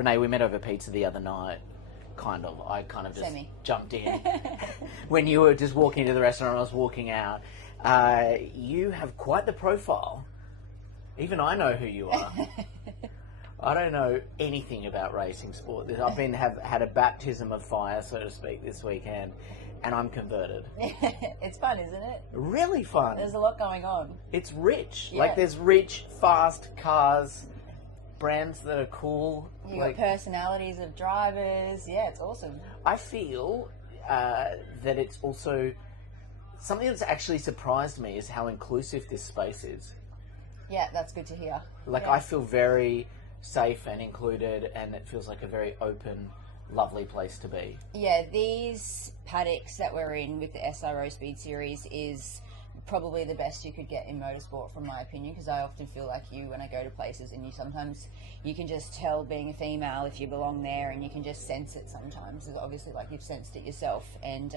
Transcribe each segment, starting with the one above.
Renee, we met over pizza the other night. I kind of just jumped in. When you were just walking into the restaurant, I was walking out. You have quite the profile. Even I know who you are. I don't know anything about racing sport. I've had a baptism of fire, so to speak, this weekend, and I'm converted. It's fun, isn't it? Really fun. There's a lot going on. It's rich. Yeah. Like, there's rich, fast cars, brands that are cool. You got personalities of drivers. Yeah, it's awesome. I feel that it's also something that's actually surprised me is how inclusive this space is. Yeah, that's good to hear. I feel very safe and included, and it feels like a very open, lovely place to be. Yeah, these paddocks that we're in with the SRO SpeedSeries is probably the best you could get in motorsport, from my opinion, because I often feel like you when I go to places, and you can just tell, being a female, if you belong there, and you can just sense it sometimes. It's obviously like you've sensed it yourself, and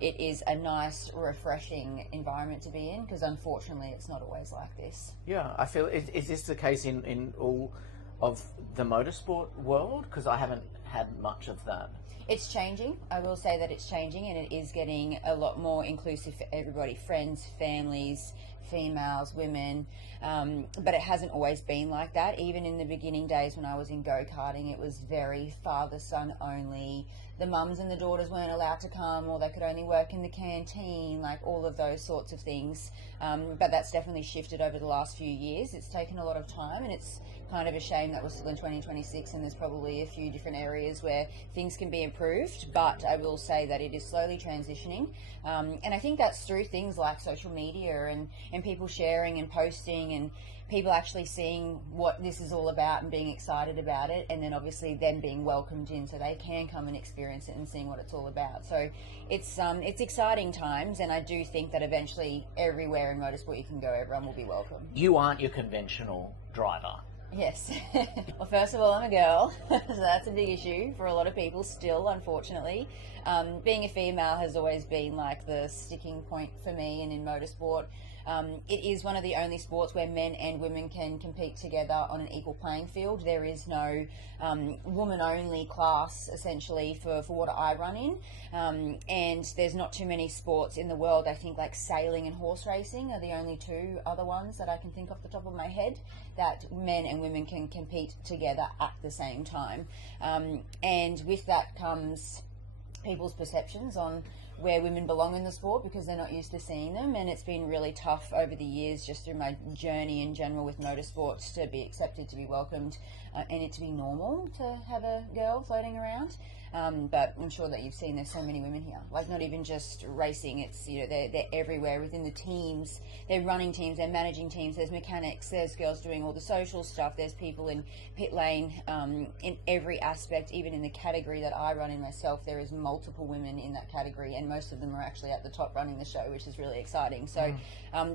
it is a nice, refreshing environment to be in, because unfortunately it's not always like this. Yeah, I feel, is this the case in all of the motorsport world? Because I haven't had much of that. It's changing. I will say that it's changing, and it is getting a lot more inclusive for everybody, friends, families, females, women, but it hasn't always been like that. Even in the beginning days when I was in go-karting, it was very father-son only. The mums and the daughters weren't allowed to come, or they could only work in the canteen, like all of those sorts of things. But that's definitely shifted over the last few years. It's taken a lot of time, and it's kind of a shame that we're still in 2026 and there's probably a few different areas where things can be improved, but I will say that it is slowly transitioning, and I think that's through things like social media and people sharing and posting, and people actually seeing what this is all about and being excited about it, and then obviously them being welcomed in so they can come and experience it and seeing what it's all about. So it's exciting times, and I do think that eventually everywhere in motorsport you can go, everyone will be welcome. You aren't your conventional driver. Yes. Well, first of all, I'm a girl, so that's a big issue for a lot of people still, unfortunately. Being a female has always been like the sticking point for me, and in motorsport, it is one of the only sports where men and women can compete together on an equal playing field. There is no woman-only class, essentially, for what I run in. And there's not too many sports in the world. I think like sailing and horse racing are the only two other ones that I can think off the top of my head that men and women can compete together at the same time. And with that comes people's perceptions on where women belong in the sport, because they're not used to seeing them, and it's been really tough over the years, just through my journey in general with motorsports, to be accepted, to be welcomed, and it to be normal to have a girl floating around. But I'm sure that you've seen there's so many women here, like not even just racing, it's, you know, they're everywhere within the teams. They're running teams, they're managing teams, there's mechanics, there's girls doing all the social stuff, there's people in pit lane, in every aspect. Even in the category that I run in myself, there is multiple women in that category, and most of them are actually at the top running the show, which is really exciting. So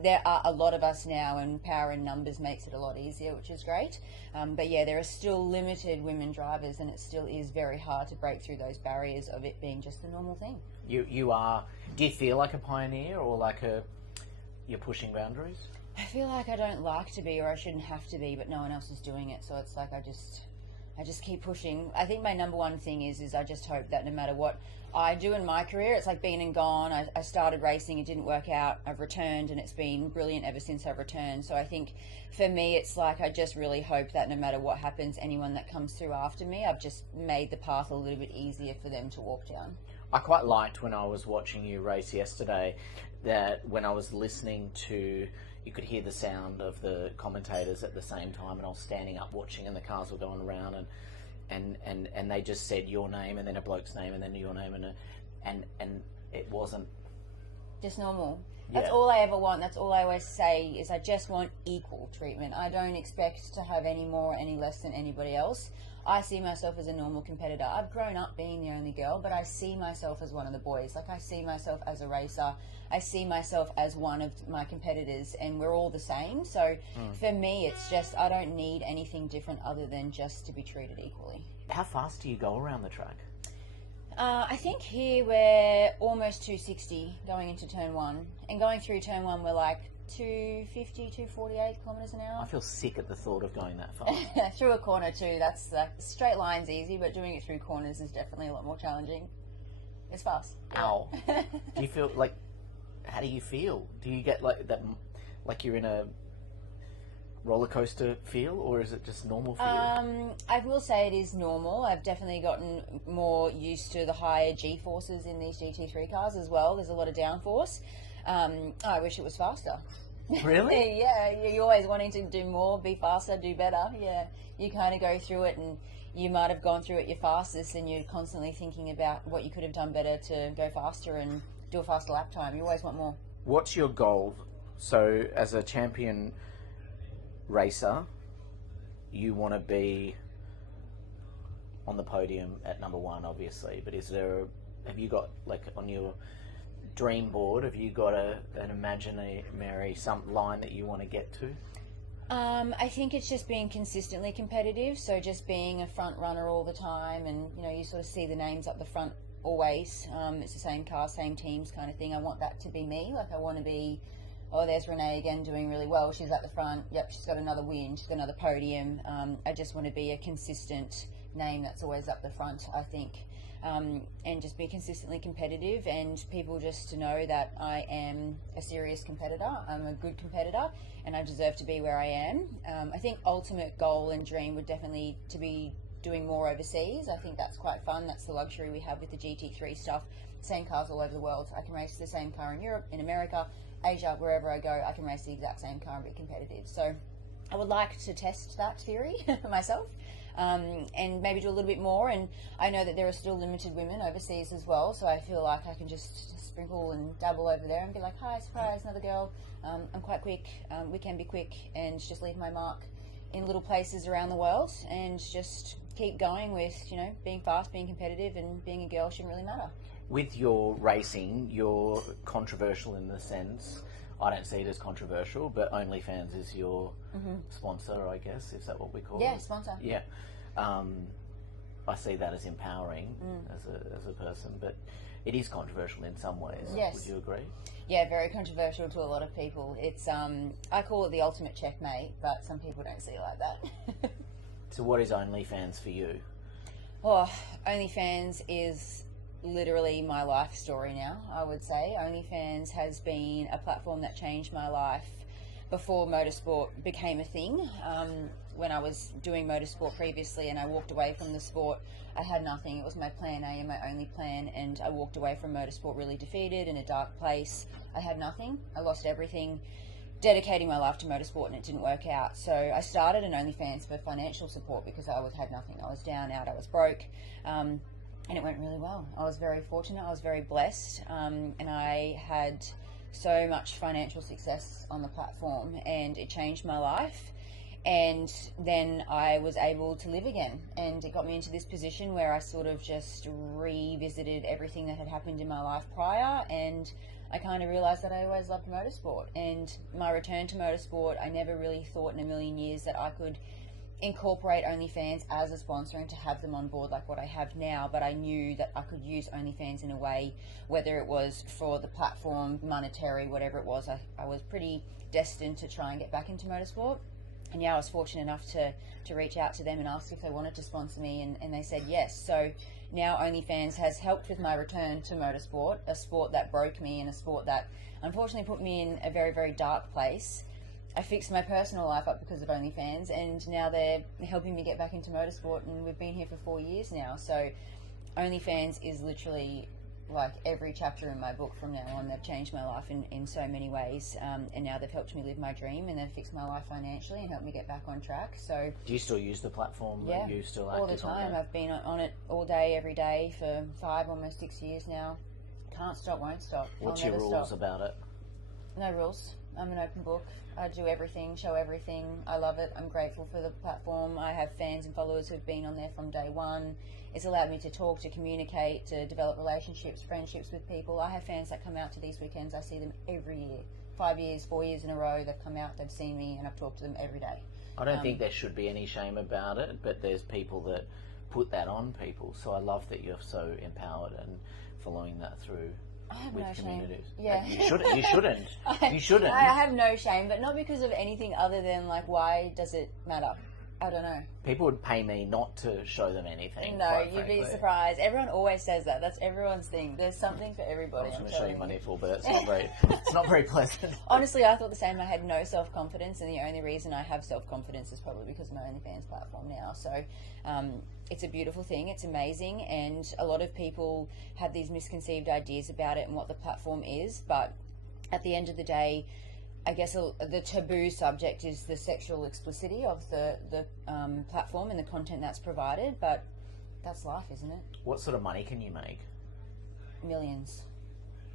there are a lot of us now, and power in numbers makes it a lot easier, which is great. But yeah, there are still limited women drivers, and it still is very hard to break through those barriers of it being just a normal thing. You are, do you feel like a pioneer, or like you're pushing boundaries? I feel like I don't like to be, or I shouldn't have to be, but no one else is doing it, so it's like I just keep pushing. I think my number one thing is I just hope that no matter what I do in my career, it's like been and gone. I started racing, it didn't work out, I've returned, and it's been brilliant ever since I've returned. So I think for me, it's like I just really hope that no matter what happens, anyone that comes through after me, I've just made the path a little bit easier for them to walk down. I quite liked when I was watching you race yesterday, that when I was listening to, you could hear the sound of the commentators at the same time, and I was standing up watching, and the cars were going around, and they just said your name, and then a bloke's name, and then your name, and it wasn't just normal. That's all I ever want. That's all I always say, is I just want equal treatment. I don't expect to have any more or any less than anybody else. I see myself as a normal competitor. I've grown up being the only girl, but I see myself as one of the boys. Like, I see myself as a racer. I see myself as one of my competitors, and we're all the same. So for me, it's just, I don't need anything different other than just to be treated equally. How fast do you go around the track? I think here we're almost 260 going into turn one, and going through turn one we're like 250, 248 kilometres an hour. I feel sick at the thought of going that fast. Through a corner too. That's like, straight line's easy, but doing it through corners is definitely a lot more challenging. It's fast. Ow. Do you feel like? How do you feel? Do you get like that? Like you're in a roller coaster feel, or is it just normal for you? I will say it is normal. I've definitely gotten more used to the higher G-forces in these GT3 cars as well. There's a lot of downforce. I wish it was faster. Really? Yeah, you're always wanting to do more, be faster, do better. Yeah, you kind of go through it, and you might have gone through it your fastest, and you're constantly thinking about what you could have done better to go faster and do a faster lap time. You always want more. What's your goal? So, as a champion racer, you want to be on the podium at number one, obviously. But have you got, like, on your dream board, have you got an imaginary some line that you want to get to? I think it's just being consistently competitive. So just being a front runner all the time, and you sort of see the names up the front always. It's the same car, same teams kind of thing. I want that to be me. Like, I want to be, oh, there's Renee again doing really well. She's at the front. Yep, she's got another win. She's got another podium. I just want to be a consistent name that's always up the front, I think. And just be consistently competitive, and people just to know that I am a serious competitor. I'm a good competitor, and I deserve to be where I am. I think ultimate goal and dream would definitely to be doing more overseas. I think that's quite fun. That's the luxury we have with the GT3 stuff. Same cars all over the world. I can race the same car in Europe, in America, Asia, wherever I go. I can race the exact same car and be competitive. So I would like to test that theory myself. And maybe do a little bit more, and I know that there are still limited women overseas as well, so I feel like I can just sprinkle and dabble over there and be like, hi, surprise, another girl. I'm quite quick, we can be quick, and just leave my mark in little places around the world, and just keep going with being fast, being competitive, and being a girl shouldn't really matter. With your racing, you're controversial in the sense, I don't see it as controversial, but OnlyFans is your sponsor, I guess. Is that what we call it? Yeah, sponsor. Yeah. I see that as empowering as a person, but it is controversial in some ways. Yes. Would you agree? Yeah, very controversial to a lot of people. It's I call it the ultimate checkmate, but some people don't see it like that. So what is OnlyFans for you? Oh, OnlyFans is literally my life story now, I would say. OnlyFans has been a platform that changed my life before motorsport became a thing. When I was doing motorsport previously and I walked away from the sport, I had nothing. It was my plan A and my only plan, and I walked away from motorsport really defeated, in a dark place. I had nothing. I lost everything, dedicating my life to motorsport, and it didn't work out. So I started an OnlyFans for financial support because I had nothing. I was down, out, I was broke. And it went really well. I was very fortunate. I was very blessed. And I had so much financial success on the platform, and it changed my life. And then I was able to live again, and it got me into this position where I sort of just revisited everything that had happened in my life prior, and I kind of realized that I always loved motorsport. And my return to motorsport, I never really thought in a million years that I could incorporate OnlyFans as a sponsor and to have them on board like what I have now, but I knew that I could use OnlyFans in a way, whether it was for the platform, monetary, whatever it was. I was pretty destined to try and get back into motorsport, and yeah, I was fortunate enough to reach out to them and ask if they wanted to sponsor me, and they said yes. So now OnlyFans has helped with my return to motorsport, a sport that broke me and a sport that unfortunately put me in a very, very dark place. I fixed my personal life up because of OnlyFans, and now they're helping me get back into motorsport, and we've been here for 4 years now. So OnlyFans is literally like every chapter in my book from now on. They've changed my life in so many ways, and now they've helped me live my dream, and they've fixed my life financially and helped me get back on track. So do you still use the platform? Yeah, Are you still all the active on time. that? I've been on it all day, every day for 5, almost 6 years now. Can't stop, won't stop. What's I'll your never rules stop. about it? No rules. I'm an open book. I do everything, show everything. I love it. I'm grateful for the platform. I have fans and followers who've been on there from day one. It's allowed me to talk, to communicate, to develop relationships, friendships with people. I have fans that come out to these weekends. I see them every year. 5 years, 4 years in a row, they've come out, they've seen me, and I've talked to them every day. I don't think there should be any shame about it, but there's people that put that on people. So I love that you're so empowered and following that through. with no shame. communities. Yeah. You shouldn't. You shouldn't. I have no shame, but not because of anything other than like, why does it matter? I don't know. People would pay me not to show them anything. No, quite you'd frankly. be surprised. Everyone always says that. That's everyone's thing. There's something for everybody. I was I'm going to show you my telling nipple, but it's not very. It's not very pleasant. Honestly, I thought the same. I had no self-confidence, and the only reason I have self-confidence is probably because of my OnlyFans platform now. So it's a beautiful thing. It's amazing, and a lot of people have these misconceived ideas about it and what the platform is. But at the end of the day, I guess the taboo subject is the sexual explicitity of the platform and the content that's provided. But that's life, isn't it? What sort of money can you make? Millions.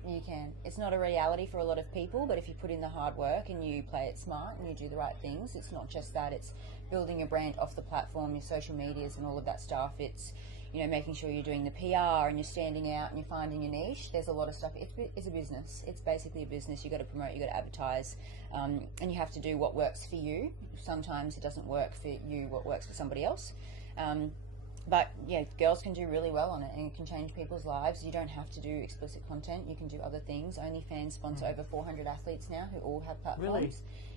You can. It's not a reality for a lot of people, but if you put in the hard work and you play it smart and you do the right things, it's not just that. It's building your brand off the platform, your social medias and all of that stuff. It's, you know, making sure you're doing the PR and you're standing out and you're finding your niche. There's a lot of stuff. It's a business. It's basically a business. You've got to promote, you've got to advertise, and you have to do what works for you. Sometimes it doesn't work for you what works for somebody else. But yeah, girls can do really well on it and it can change people's lives. You don't have to do explicit content. You can do other things. OnlyFans sponsor over 400 athletes now who all have platforms. Really?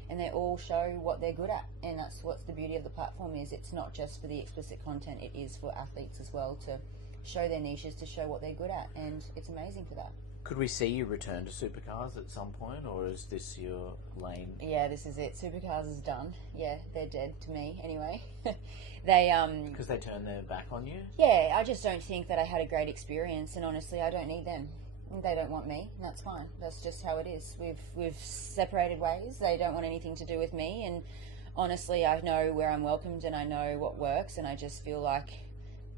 And they all show what they're good at. And that's what's the beauty of the platform is. It's not just for the explicit content. It is for athletes as well to show their niches, to show what they're good at. And it's amazing for that. Could we see you return to supercars at some point, or is this your lane? Yeah, this is it. Supercars is done. Yeah, they're dead to me anyway. They Because they turned their back on you? Yeah, I just don't think that I had a great experience, and honestly, I don't need them. They don't want me, and that's fine. That's just how it is. We've separated ways. They don't want anything to do with me, and honestly, I know where I'm welcomed, and I know what works, and I just feel like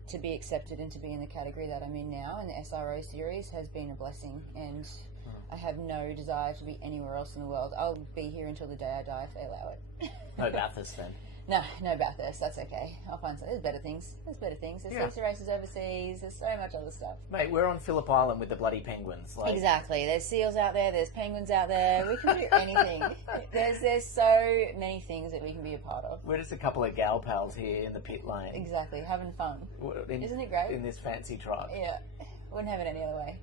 to be accepted and to be in the category that I'm in now, and the SRO series has been a blessing, and I have no desire to be anywhere else in the world. I'll be here until the day I die if they allow it. No Bathurst then? No Bathurst, that's okay. I'll find some. There's better things. There's heaps of races overseas. There's so much other stuff. Mate, we're on Phillip Island with the bloody penguins. Like... Exactly. There's seals out there. There's penguins out there. We can do anything. There's so many things that we can be a part of. We're just a couple of gal pals here in the pit lane. Exactly. Having fun. Isn't it great? In this fancy truck. Yeah. Wouldn't have it any other way.